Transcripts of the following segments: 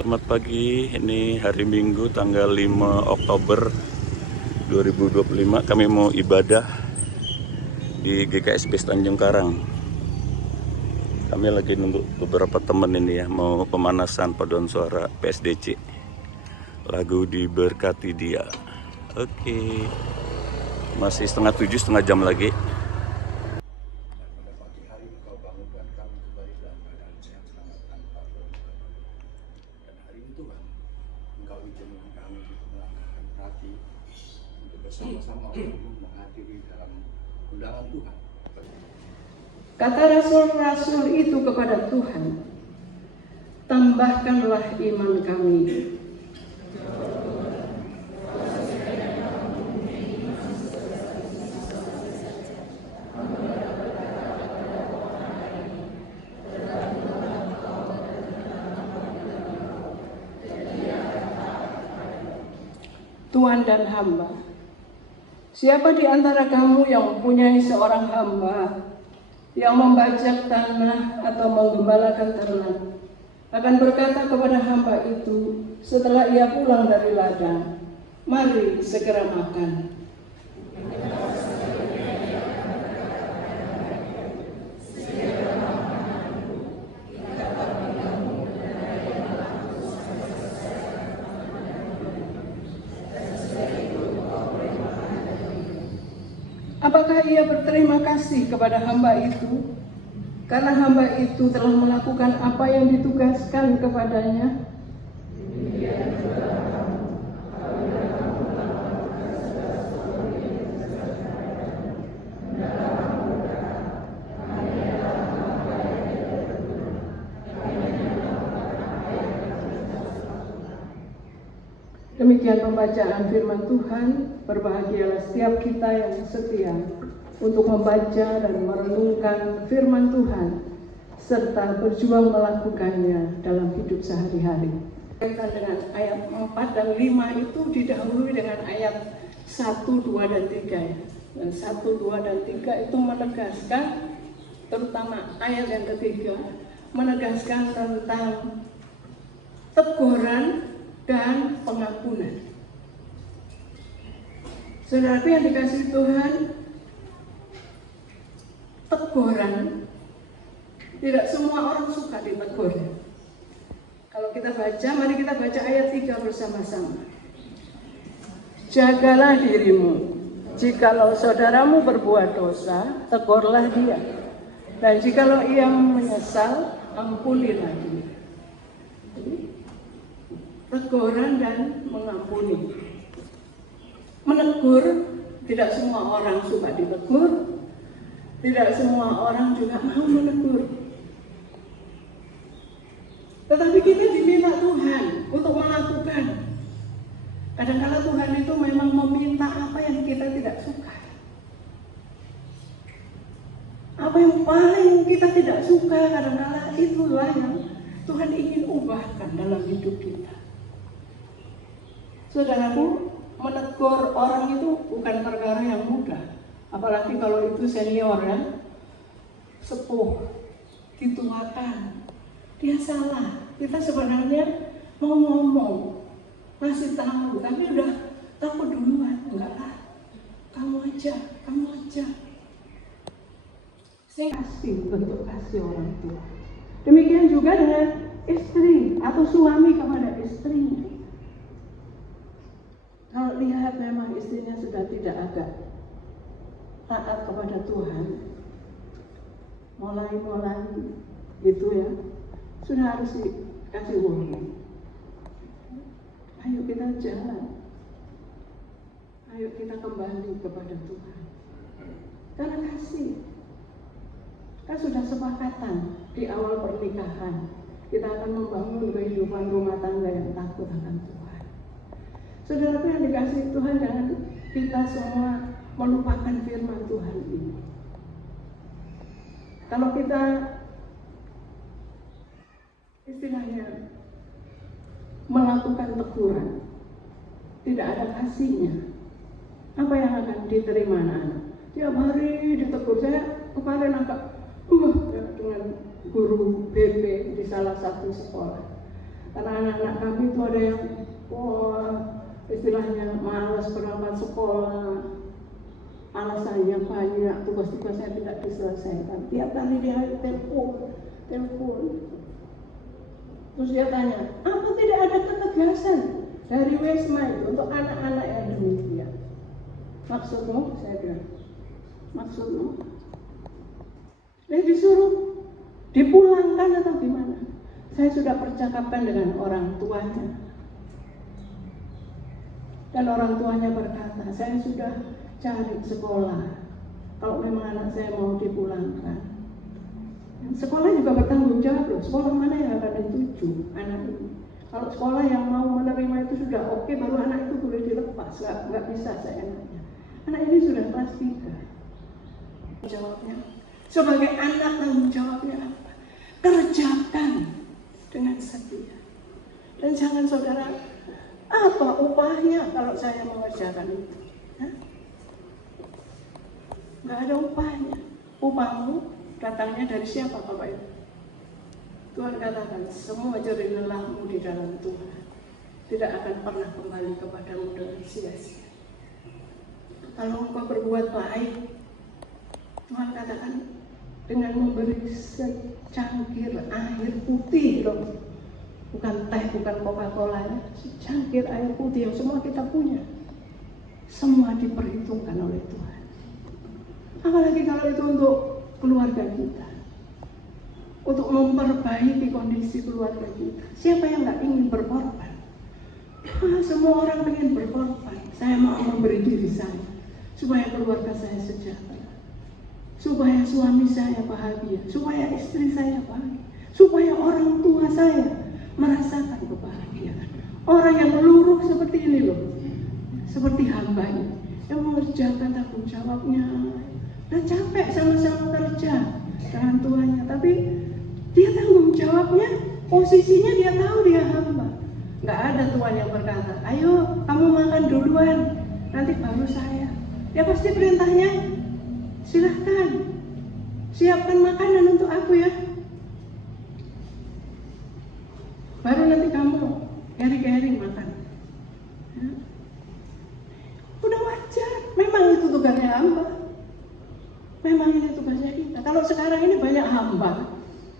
Selamat pagi, ini hari Minggu tanggal 5 Oktober 2025. Kami mau ibadah di GKSP Tanjung Karang. Kami lagi nunggu beberapa teman ini ya, mau pemanasan paduan suara PSDC. Lagu Diberkati Dia. Oke, masih setengah 7, setengah jam lagi. Bersama-sama menghadiri dalam undangan Tuhan. Kata rasul-rasul itu kepada Tuhan, tambahkanlah iman kami. Tuan dan hamba, siapa di antara kamu yang mempunyai seorang hamba yang membajak tanah atau menggembalakan ternak, akan berkata kepada hamba itu setelah ia pulang dari ladang, mari segera makan. Apakah ia berterima kasih kepada hamba itu karena hamba itu telah melakukan apa yang ditugaskan kepadanya? Demikian pembacaan firman Tuhan. Berbahagialah setiap kita yang setia untuk membaca dan merenungkan firman Tuhan serta berjuang melakukannya dalam hidup sehari-hari. Kaitan dengan ayat 4 dan 5 itu didahului dengan ayat 1, 2, dan 3 ya. Dan 1, 2, dan 3 itu menegaskan, terutama ayat yang ketiga, menegaskan tentang teguran dan pengampunan. Saudara yang dikasihi Tuhan, teguran, tidak semua orang suka ditegur. Kalau kita baca, mari kita baca ayat 3 bersama-sama. Jagalah dirimu, jikalau saudaramu berbuat dosa, tegurlah dia. Dan jikalau ia menyesal, ampunilah dia. Teguran dan mengampuni. Menegur, tidak semua orang suka ditegur, tidak semua orang juga mau menegur. Tetapi kita diminta Tuhan untuk melakukan. Kadang-kadang Tuhan itu memang meminta apa yang kita tidak suka. Apa yang paling kita tidak suka, kadang-kadang itulah yang Tuhan ingin ubahkan dalam hidup kita. Saudaraku, menegur orang itu bukan perkara yang mudah, apalagi kalau itu senior ya, sepuh, dituakan, dia salah. Kita sebenarnya mau ngomong, masih tahu, tapi udah takut duluan, enggak lah, kamu aja. Saya kasih, bentuk kasih orang tua. Demikian juga dengan istri atau suami kepada istrinya. Kalau lihat memang istrinya sudah tidak agak taat kepada Tuhan, mulai gitu ya, sudah harus dikasih warning. Ayo kita jalan, ayo kita kembali kepada Tuhan. Karena kasih, kan sudah sepakatan di awal pernikahan, kita akan membangun kehidupan rumah tangga yang takut akan Tuhan. Saudara yang dikasihi Tuhan, jangan kita semua melupakan firman Tuhan ini. Kalau kita istilahnya melakukan teguran, tidak ada kasihnya, apa yang akan diterima anak-anak? Tiap hari ditegur. Saya kemarin agak dengan guru BP di salah satu sekolah. Karena anak-anak kami itu ada yang istilahnya malas berangkat sekolah, alasannya banyak, tugas-tugasnya tidak diselesaikan. Tiap kali dia telepon. Terus dia tanya, apa tidak ada ketegasan dari Wisma itu untuk anak-anak yang demikian? Maksudmu? Saya bilang, maksudmu? Dia disuruh dipulangkan atau gimana? Saya sudah percakapan dengan orang tuanya. Dan orang tuanya berkata, saya sudah cari sekolah. Kalau memang anak saya mau dipulangkan. Sekolah juga bertanggung jawab loh. Sekolah mana yang akan dituju anak ini? Kalau sekolah yang mau menerima itu sudah oke, baru anak itu boleh dilepas. Nggak bisa seenaknya. Anak ini sudah kelas 3. Jawabnya, sebagai anak tanggung jawabnya apa? Kerjakan dengan setia. Dan jangan saudara, apa upahnya kalau saya mengerjakan itu? Nggak ada upahnya. Upahmu datangnya dari siapa Bapak Ibu? Tuhan katakan, semua jerih lelahmu di dalam Tuhan tidak akan pernah kembali kepadamu dengan sia-sia. Kalau engkau berbuat baik, Tuhan katakan, dengan memberi secangkir air putih loh, bukan teh, bukan Coca-Cola, ya, secangkir air putih yang semua kita punya, semua diperhitungkan oleh Tuhan. Apalagi kalau itu untuk keluarga kita, untuk memperbaiki kondisi keluarga kita. Siapa yang nggak ingin berkorban? Semua orang ingin berkorban. Saya mau memberi diri saya supaya keluarga saya sejahtera, supaya suami saya bahagia, supaya istri saya bahagia, supaya orang tua saya merasakan kebahagiaan. Orang yang meluruh seperti ini loh, seperti hambanya yang mengerjakan tanggung jawabnya. Dan capek sama-sama kerja dengan tuannya, tapi dia tanggung jawabnya, posisinya dia tahu dia hamba. Nggak ada tuan yang berkata, ayo kamu makan duluan, nanti baru saya. Ya pasti perintahnya, silahkan siapkan makanan untuk aku ya, baru nanti kamu kering-kering makan. Ya. Udah wajar, memang itu tugasnya hamba. Memang ini tugasnya kita. Kalau sekarang ini banyak hamba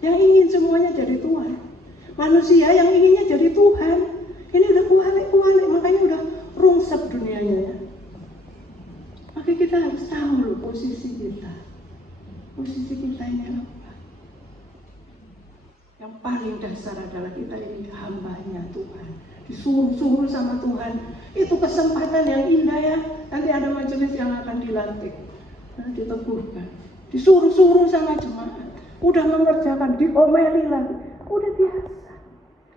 yang ingin semuanya jadi Tuhan. Manusia yang inginnya jadi Tuhan. Ini udah kualik, makanya udah rungsep dunianya ya. Maka kita harus tahu loh posisi kita. Posisi kita ini apa? Yang paling dasar adalah kita ini hambanya Tuhan. Disuruh-suruh sama Tuhan. Itu kesempatan yang indah ya. Nanti ada majelis yang akan dilantik. Diteguhkan, disuruh-suruh sama jemaat, udah mengerjakan, diomeli lagi, udah biasa.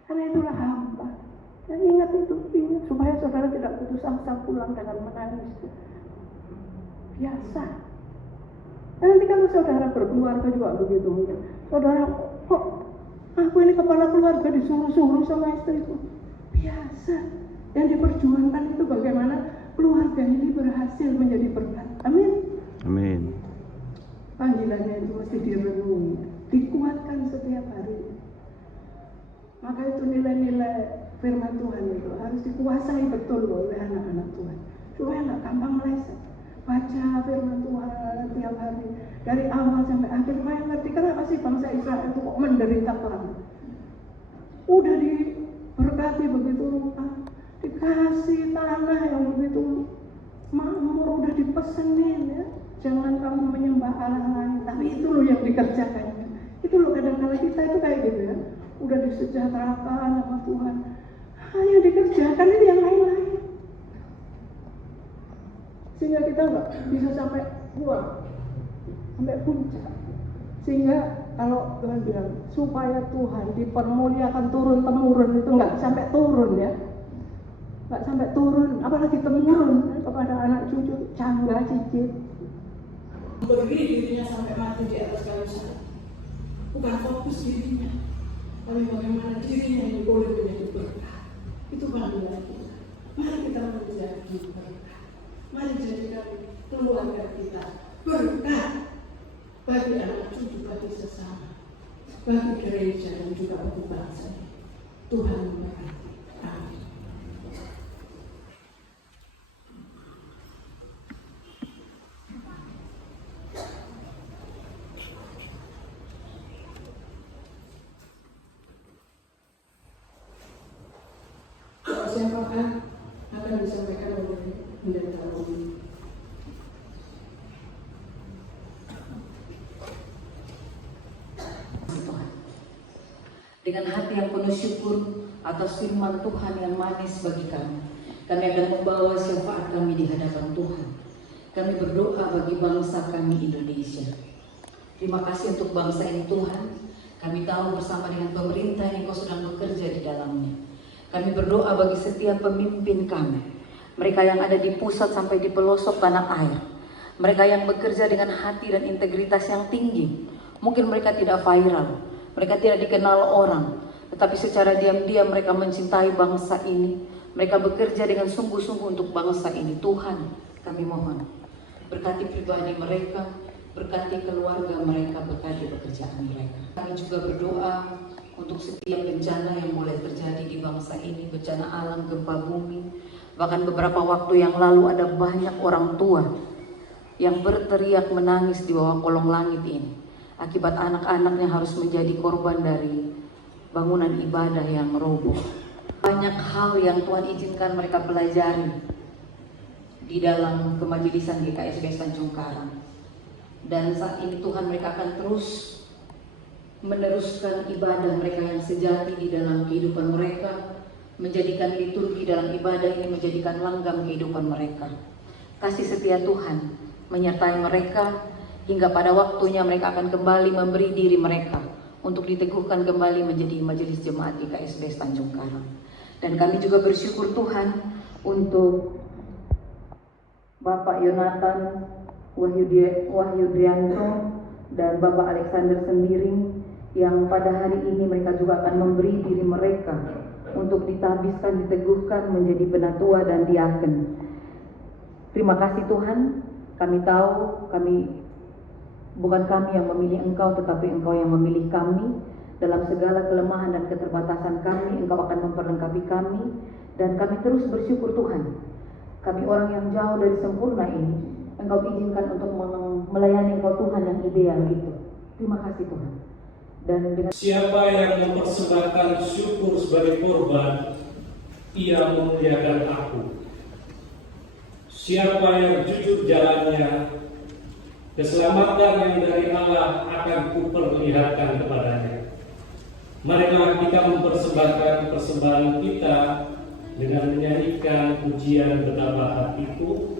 Karena itulah hamba. Dan ingat supaya saudara tidak putus asa pulang dengan menangis. Biasa. Dan nanti kalau saudara berkeluarga juga begitu mungkin. Saudara, kok aku ini kepala keluarga disuruh-suruh sama istriku? Biasa. Yang diperjuangkan itu bagaimana keluarga ini berhasil menjadi berkat. Amin. Amin. Panggilannya itu mesti direnungi, dikuatkan setiap hari. Maka itu nilai-nilai firman Tuhan itu harus dikuasai betul oleh anak-anak Tuhan, supaya nggak gampang meleset. Baca firman Tuhan tiap hari dari awal sampai akhir, supaya ngerti kenapa sih bangsa Israel itu kok menderita perang. Udah diberkati begitu rupa, dikasih tanah yang begitu makmur, udah dipesenin ya. Jangan kamu menyembah Allah lain, tapi itu loh yang dikerjakan. Itu loh kadang-kadang kita itu kayak gitu ya. Udah disejahterakan sama Tuhan. Yang dikerjakan ini yang lain-lain. Sehingga kita nggak bisa sampai pulang, sampai puncak. Sehingga kalau Tuhan bilang supaya Tuhan dipermuliakan turun-temurun itu nggak sampai turun ya. Nggak sampai turun, apalagi temurun kepada anak cucu, cangga, cicit. Beri dirinya sampai mati di atas kayu salib. Bukan fokus dirinya, tapi bagaimana dirinya yang boleh menjadi berkat. Itu panggilan kita. Mari kita menjadi berkat. Mari jadikan keluarga kita berkat bagi anak cucu, bagi sesama, bagi gereja dan juga bagi bangsa. Tuhan memberkati. Amin. Siapakah akan disampaikan oleh pendeta Romi? Tuhan. Dengan hati yang penuh syukur atas firman Tuhan yang manis bagi kami akan membawa syafaat kami di hadapan Tuhan. Kami berdoa bagi bangsa kami Indonesia. Terima kasih untuk bangsa ini Tuhan. Kami tahu bersama dengan pemerintah yang Kau sedang bekerja di dalamnya. Kami berdoa bagi setiap pemimpin kami, mereka yang ada di pusat sampai di pelosok tanah air, mereka yang bekerja dengan hati dan integritas yang tinggi. Mungkin mereka tidak viral, mereka tidak dikenal orang, tetapi secara diam-diam mereka mencintai bangsa ini. Mereka bekerja dengan sungguh-sungguh untuk bangsa ini. Tuhan, kami mohon, berkati pribadi mereka, berkati keluarga mereka, berkati pekerjaan mereka. Kami juga berdoa untuk setiap bencana yang mulai terjadi di bangsa ini, bencana alam, gempa bumi. Bahkan beberapa waktu yang lalu ada banyak orang tua yang berteriak menangis di bawah kolong langit ini akibat anak-anaknya harus menjadi korban dari bangunan ibadah yang roboh. Banyak hal yang Tuhan izinkan mereka pelajari di dalam kemajelisan GKSB Tanjung Karang. Dan saat ini Tuhan, mereka akan terus meneruskan ibadah mereka yang sejati di dalam kehidupan mereka, menjadikan liturgi dalam ibadah ini menjadikan langgam kehidupan mereka. Kasih setia Tuhan menyertai mereka hingga pada waktunya mereka akan kembali memberi diri mereka untuk diteguhkan kembali menjadi majelis jemaat GKSB Tanjung Karang. Dan kami juga bersyukur Tuhan untuk Bapak Yonatan Wahyudrianto dan Bapak Alexander Sembiring, yang pada hari ini mereka juga akan memberi diri mereka untuk ditabiskan, diteguhkan menjadi penatua dan diaken. Terima kasih Tuhan, kami tahu bukan kami yang memilih Engkau, tetapi Engkau yang memilih kami. Dalam segala kelemahan dan keterbatasan kami, Engkau akan memperlengkapi kami, dan kami terus bersyukur Tuhan. Kami orang yang jauh dari sempurna ini, Engkau izinkan untuk melayani Engkau Tuhan yang ideal itu. Terima kasih Tuhan. Dan dengan siapa yang mempersembahkan syukur sebagai korban, ia memuliakan aku. Siapa yang jujur jalannya, keselamatan yang dari Allah akan kuperlihatkan kepadanya. Marilah kita mempersembahkan persembahan kita dengan menyanyikan pujian betapa hatiku.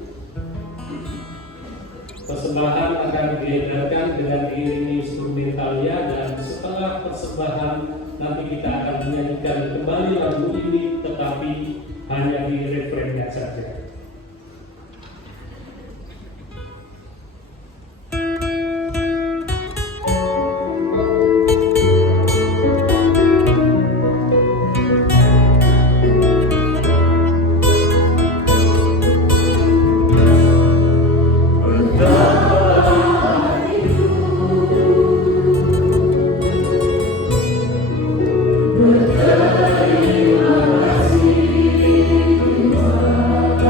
Persembahan akan diedarkan dengan diiringi instrumentalnya, dan setelah persembahan nanti kita akan menyanyikan kembali lagu ini, tetapi hanya di refrennya saja. Terima kasih Tuhan.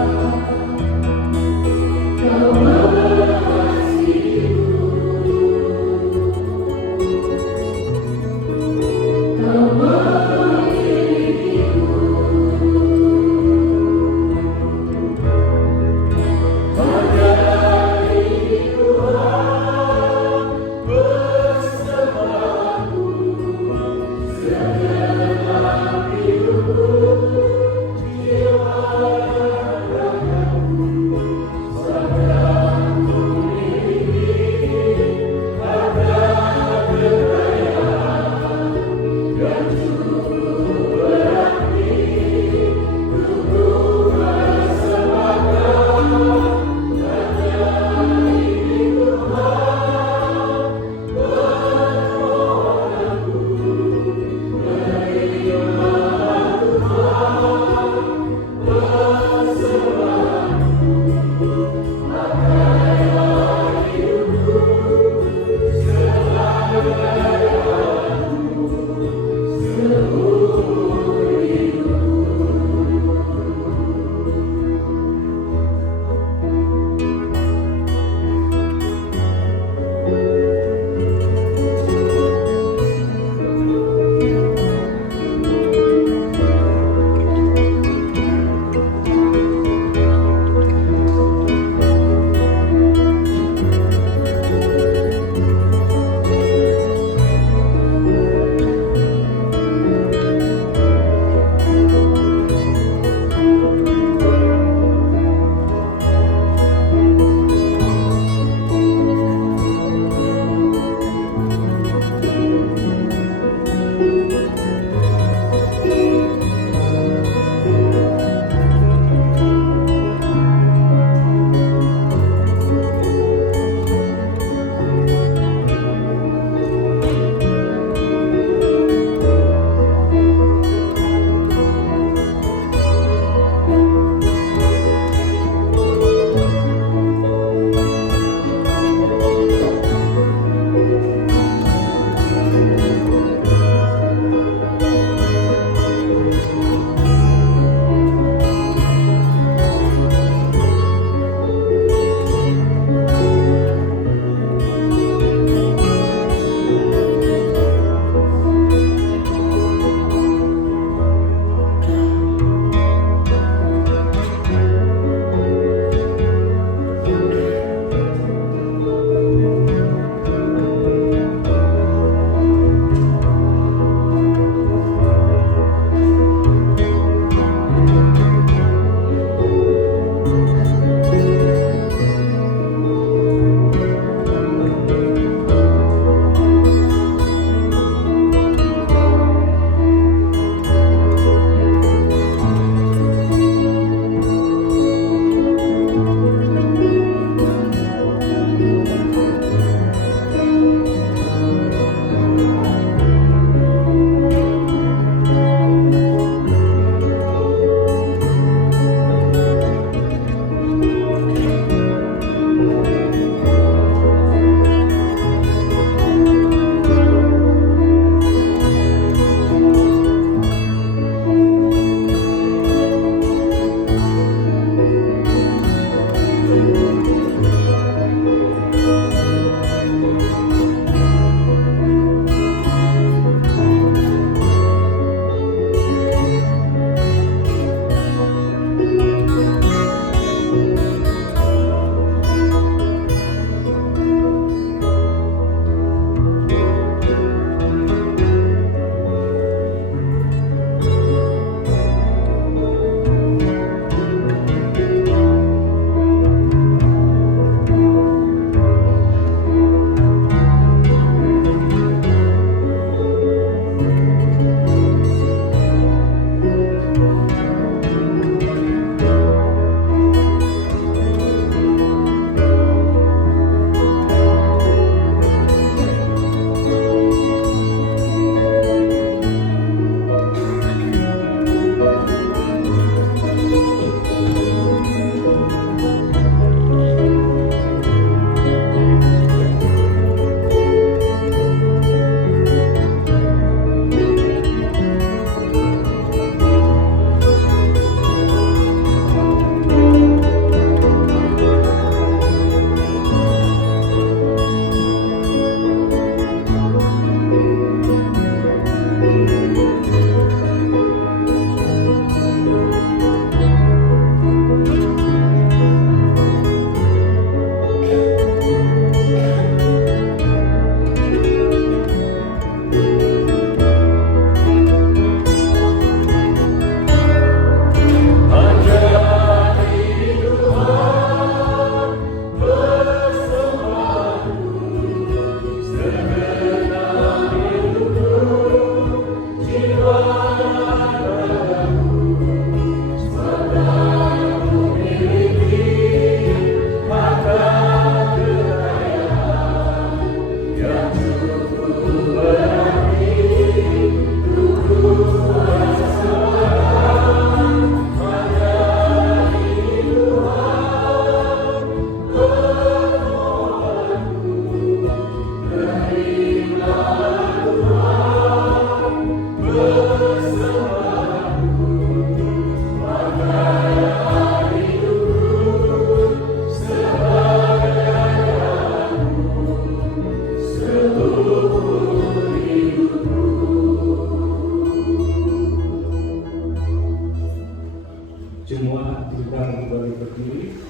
Jemaat diundang kembali berdiri.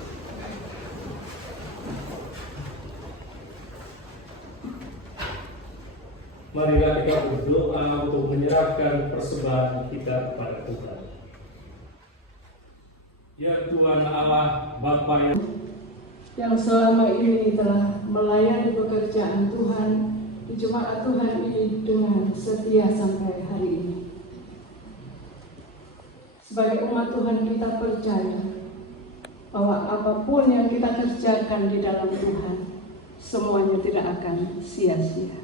Marilah kita berdoa untuk menyerahkan persembahan kita kepada Tuhan. Ya Tuhan Allah, Bapa yang selama ini telah melayani pekerjaan Tuhan di jemaat Tuhan ini dengan setia sampai hari ini. Sebagai umat Tuhan kita percaya bahwa apapun yang kita kerjakan di dalam Tuhan, semuanya tidak akan sia-sia.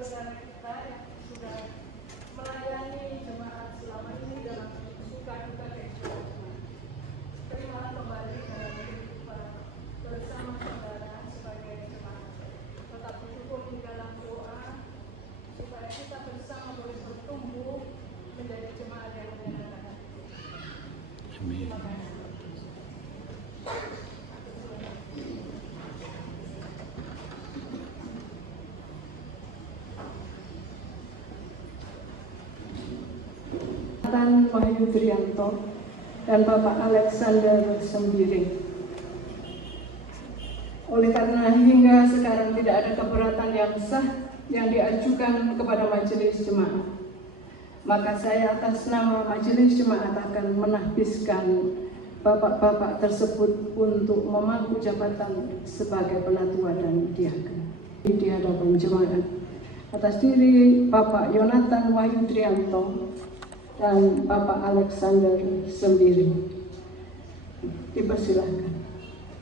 Saudara kita yang sudah melayani jemaat selama ini dalam suka duka kehidupan. Terimalah kembali dalam kehidupan bersama saudara sebagai jemaat. Tetap bersyukur di dalam doa supaya kita bersama boleh bertumbuh menjadi jemaat yang menyenangkan. Amin. Terima kasih. Wahyu Trianto dan Bapak Alexander Sembiring. Oleh karena hingga sekarang tidak ada keberatan yang sah yang diajukan kepada majelis jemaat, maka saya atas nama majelis jemaat akan menahbiskan bapak-bapak tersebut untuk memangku jabatan sebagai penatua dan diaken di hadapan jemaat. Atas diri Bapak Yonatan Wahyu Trianto dan Bapak Alexander Sembiring. Dipersilahkan.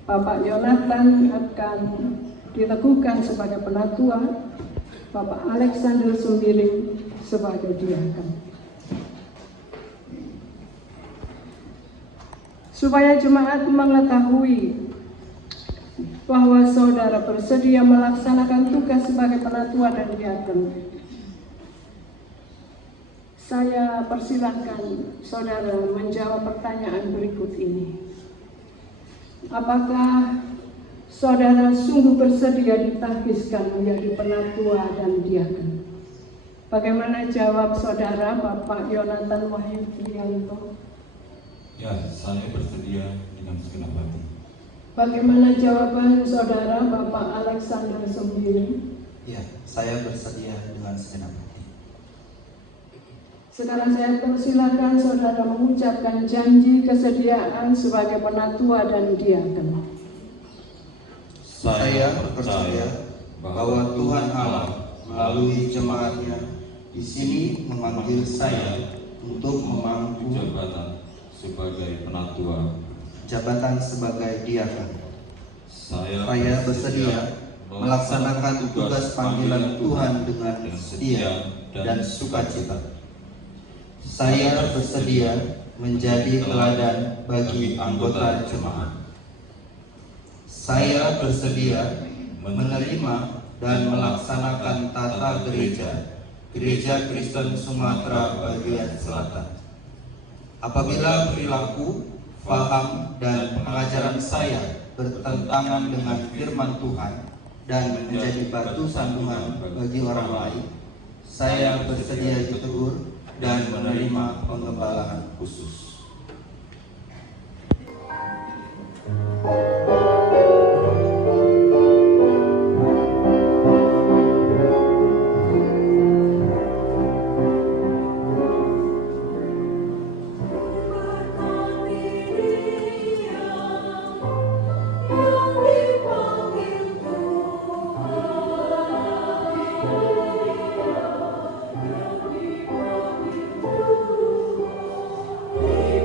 Bapak Yonatan akan diteguhkan sebagai penatua, Bapak Alexander Sembiring sebagai diaken. Supaya jemaat mengetahui bahwa saudara bersedia melaksanakan tugas sebagai penatua dan diaken, saya persilahkan saudara menjawab pertanyaan berikut ini. Apakah saudara sungguh bersedia ditahbiskan menjadi penatua dan diaken? Bagaimana jawab saudara Bapak Yonatan Wahyu Trianto? Ya, saya bersedia dengan segenap hati. Bagaimana jawaban saudara Bapak Alexander Sembiring? Ya, saya bersedia dengan segenap hati. Sekarang saya persilakan saudara mengucapkan janji kesediaan sebagai penatua dan diaken. Saya percaya bahwa Tuhan Allah melalui jemaatnya di sini memanggil saya untuk memangku Jabatan sebagai penatua. jabatan sebagai diaken. Saya Saya bersedia melaksanakan tugas panggilan Tuhan dengan setia dan sukacita. Saya bersedia menjadi teladan bagi anggota jemaat. Saya bersedia menerima dan melaksanakan tata gereja Kristen Sumatera bagian Selatan. Apabila perilaku, paham, dan pengajaran saya bertentangan dengan firman Tuhan dan menjadi batu sandungan bagi orang lain, saya bersedia ditegur dan menerima pengembalaan khusus. Dia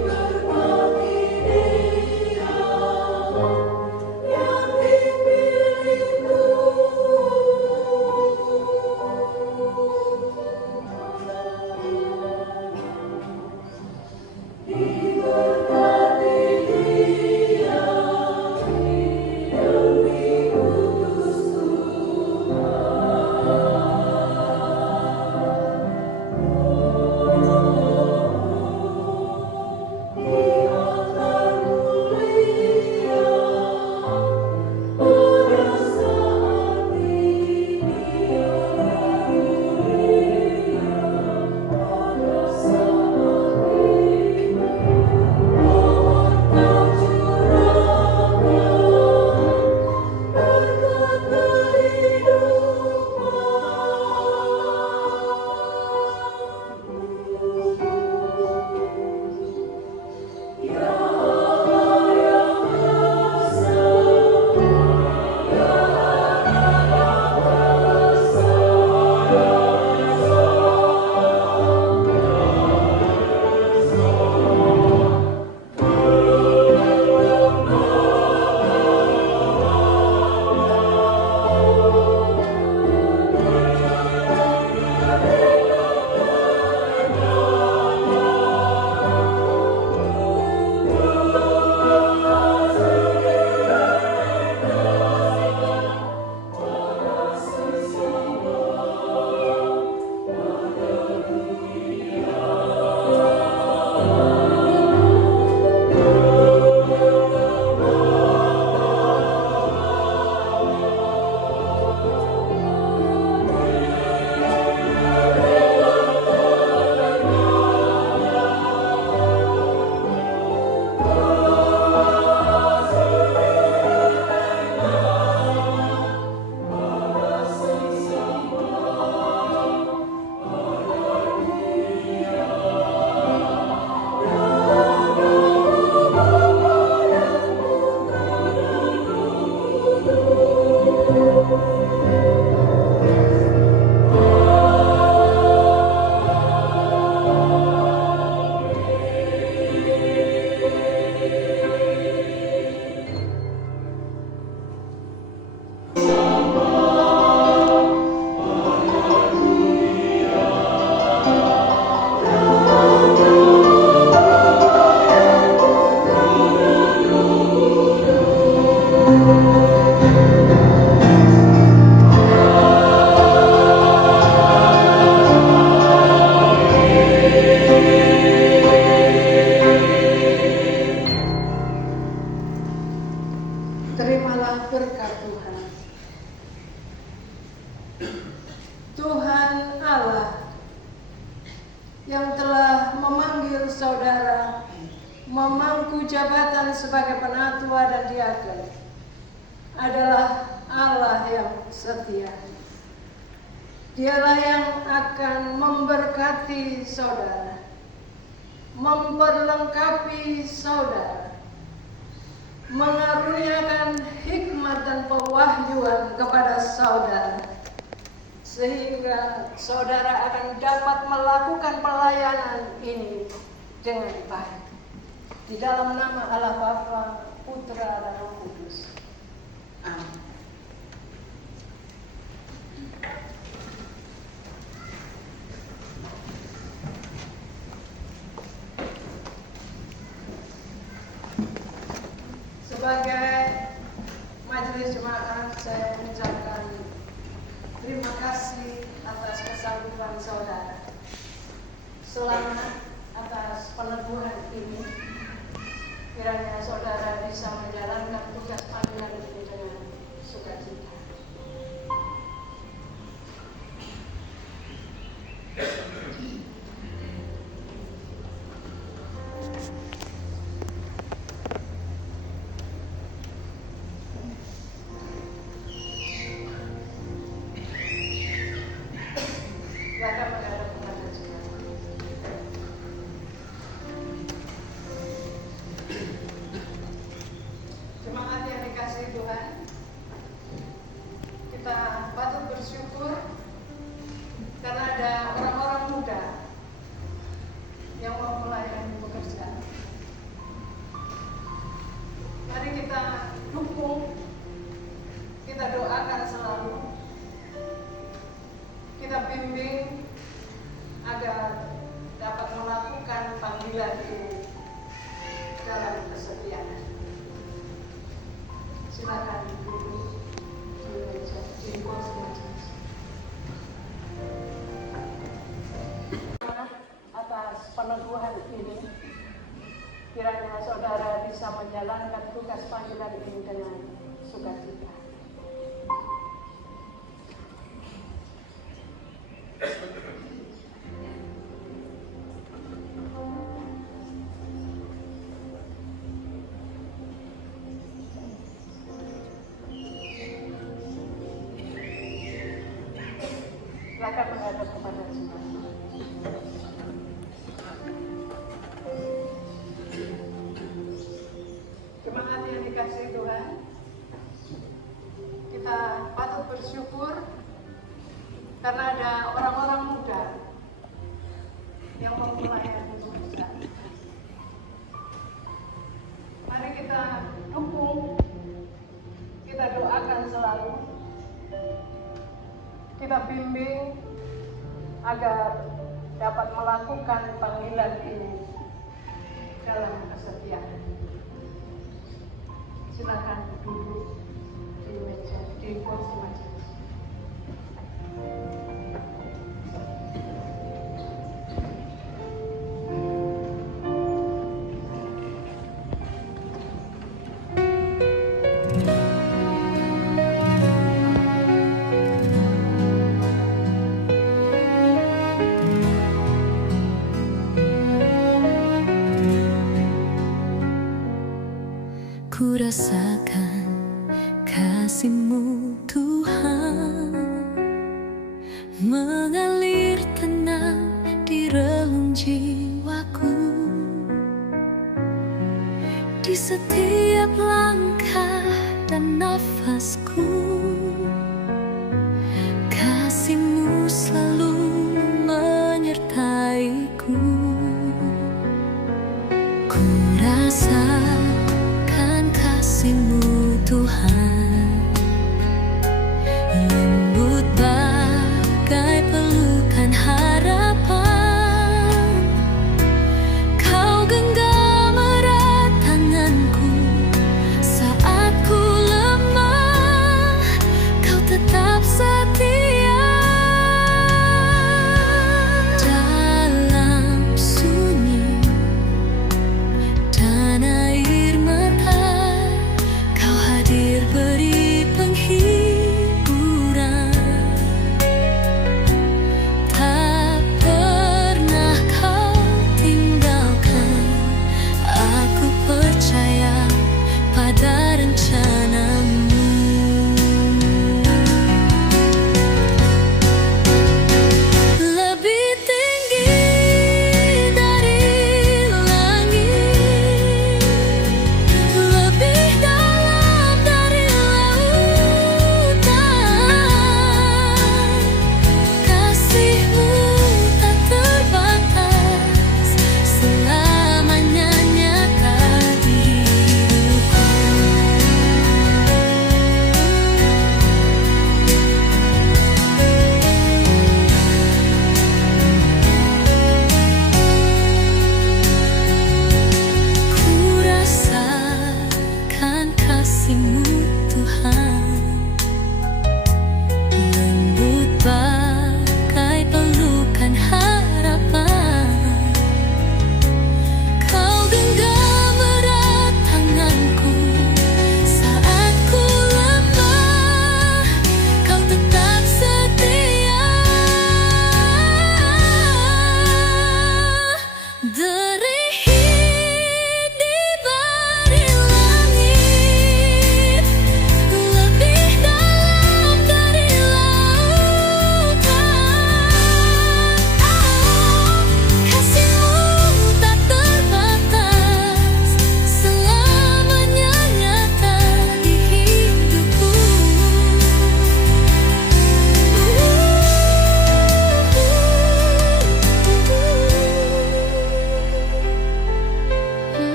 Tuhan Allah yang telah memanggil saudara memangku jabatan sebagai penatua dan diaken adalah Allah yang setia. Dialah yang akan memberkati saudara, memperlengkapi saudara, mengaruniakan hikmat dan pewahyuan kepada saudara, sehingga saudara akan dapat melakukan pelayanan ini dengan baik. Di dalam nama Allah Bapa, Putra, dan Roh Kudus. Amin. Sebagai majelis jemaat, saya mengucapkan terima kasih atas kesanggupan saudara. Selamat atas peneguhan ini. Kiranya saudara bisa menjalankan tugas panggilan ini dengan sukacita. Silakan menghadap kepada Tuhan. Jemaat yang dikasihi Tuhan, kita patut bersyukur karena ada orang-orang muda yang mau melayani pekerjaan. Mari kita dukung, kita doakan selalu, kita bimbing agar dapat melakukan panggilan ini dalam kesetiaan. Silakan duduk di meja di kursi majelis. Atas peneguhan ini, kiranya saudara bisa menjalankan tugas panggilan ini dengan sukacita. Silakan menghadap kepada Tuhan. Jemaat yang dikasihi Tuhan, kita patut bersyukur karena ada orang-orang muda yang mau melayani pekerjaan. Mari kita dukung, kita doakan selalu, kita bimbing agar dapat melakukan panggilan ini dalam kesetiaan. Silakan duduk di meja di kursi majelis. Ku rasakan kasih-Mu Tuhan mengalir tenang di relung jiwaku. Di setiap langkah dan nafasku